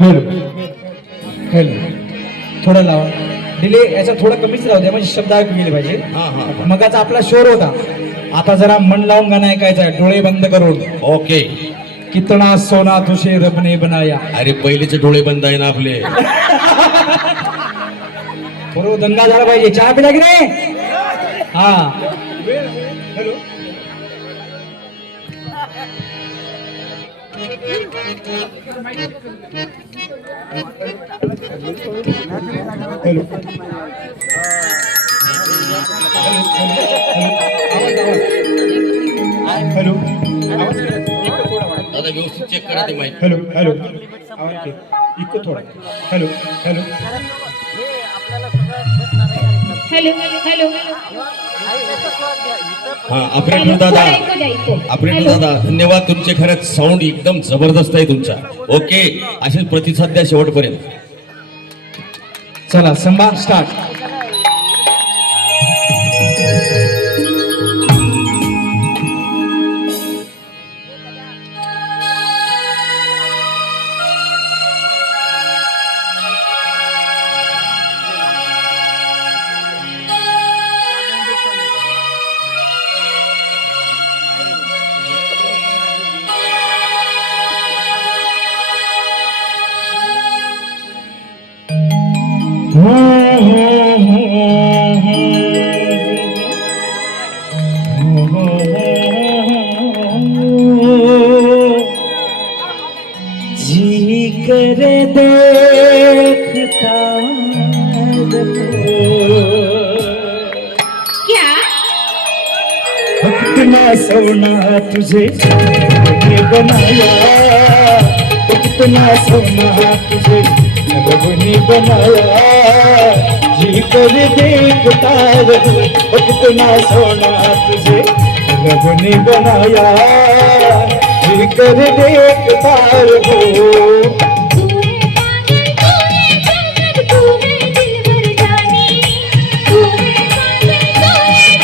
Hello hello थोडं लावा delay याचा थोडा कमीच राहू द्या म्हणजे शब्द ऐकू गेले पाहिजे. मगाचा आपला शोर होता आता जरा मन लावून गाणं ऐकायचं आहे डोळे बंद करून. ओके. कितना सोना तुझे रब ने बनाया. अरे पहिलेचे डोळे बंद आहे ना आपले. बरोबर दंगा झाला पाहिजे. चहा पिला की नाही. हा हॅलो हॅलो दादा व्यवस्थित चेक करा ते माहिती. हॅलो हॅलो आवाज इको थोडा. हॅलो हॅलो हॅलो हॅलो हा ऑपरेटर दादा ऑपरेटर दादा धन्यवाद तुमचे. खरंच साऊंड एकदम जबरदस्त आहे तुमचा. ओके असेच प्रतिसाद द्या शेवटपर्यंत. चला संभा स्टार्ट. जी कर देखता क्या कितना सोना तुझे रब ने बनाया. कितना सोना तुझे रब ने बनाया. जी कर देखता रहूं. कितना सोना तुझे रब ने बनाया. जी कर देखता रहूं. तू है दिल भर जाने. तू है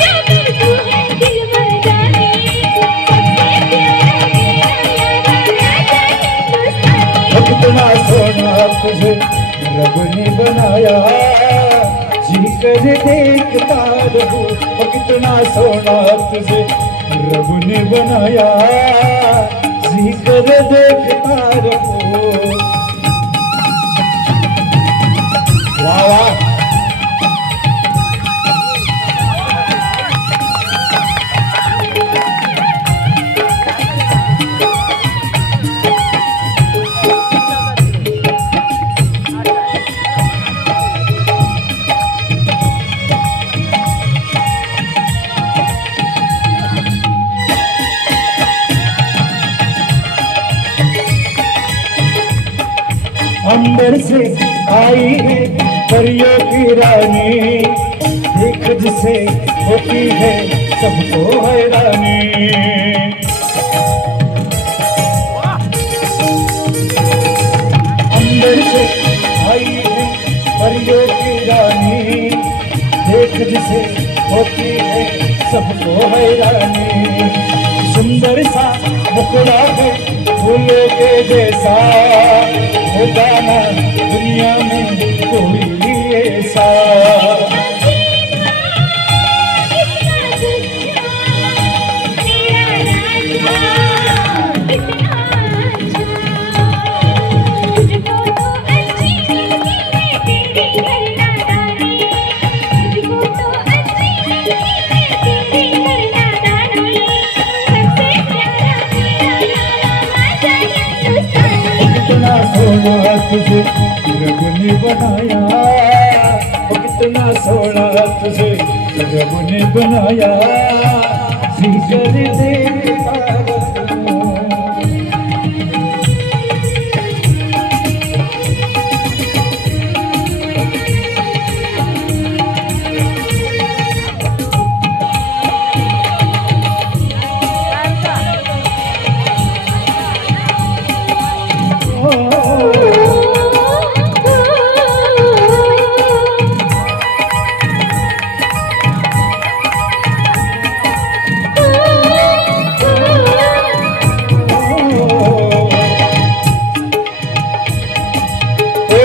पागल तू है दिल भर जाने. सबसे प्यारा मेरा राजा हिंदुस्तानी. कितना सोना तुझे रब ने बनाया. जी कर देखता रहूं. कितना सोना तुझे रब ने बनाया. जी कर देखता रहूं. वाह वाह अंबर से आई है परियों की रानी. देख जिसे होती है सबको हैरानी. अंबर से आई है परियों की रानी. देख जिसे होती है सबको हैरानी. सुंदर सा मुखड़ा है फूलों के जैसा. होता ना दुनिया में कोई ऐसा. कितना सोना तुझे रब ने बनाया. कितना सोना तुझे रब ने बनाया. जी कर देखता रहूं.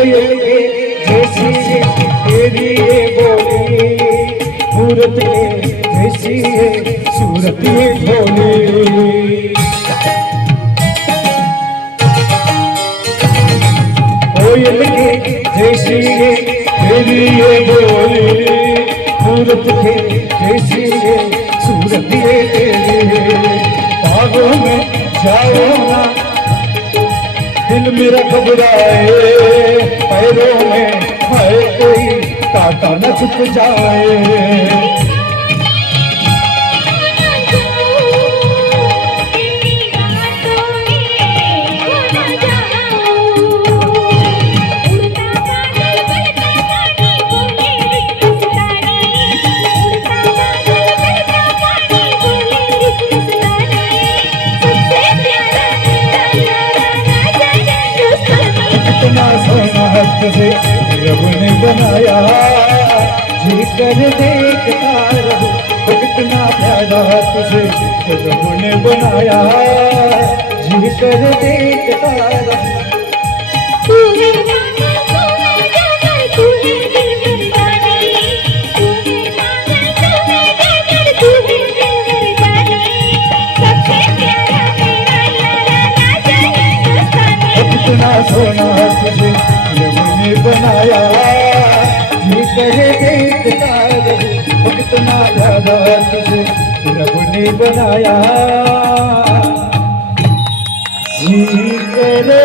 कोयल के जैसी है तेरी ये बोली, मूरत के जैसी है सूरत ये भोली। कोयल के जैसी है तेरी ये बोली, मूरत के जैसी है सूरत ये तेरी। बागों में जाओ ना दिल मेरा घबराए, पैरों में है कोई कांटा न छुप जाए। कितना सोना हस्त से रब ने बनाया, जी कर देखता रहूं। कितना प्यारा तुझे रब ने बनाया, जी कर देखता रहूं। तू है जागर, तू है दिल मर्दानी, तू है जागर, तू है दिल मर्दानी। सबसे प्यारा मेरा यारा राजा हिंदुस्तानी। कितना सोना तुझे रब ने बनाया, जी करे देखता रहूं। कितना प्यारा तुझे रब ने बनाया, जी करे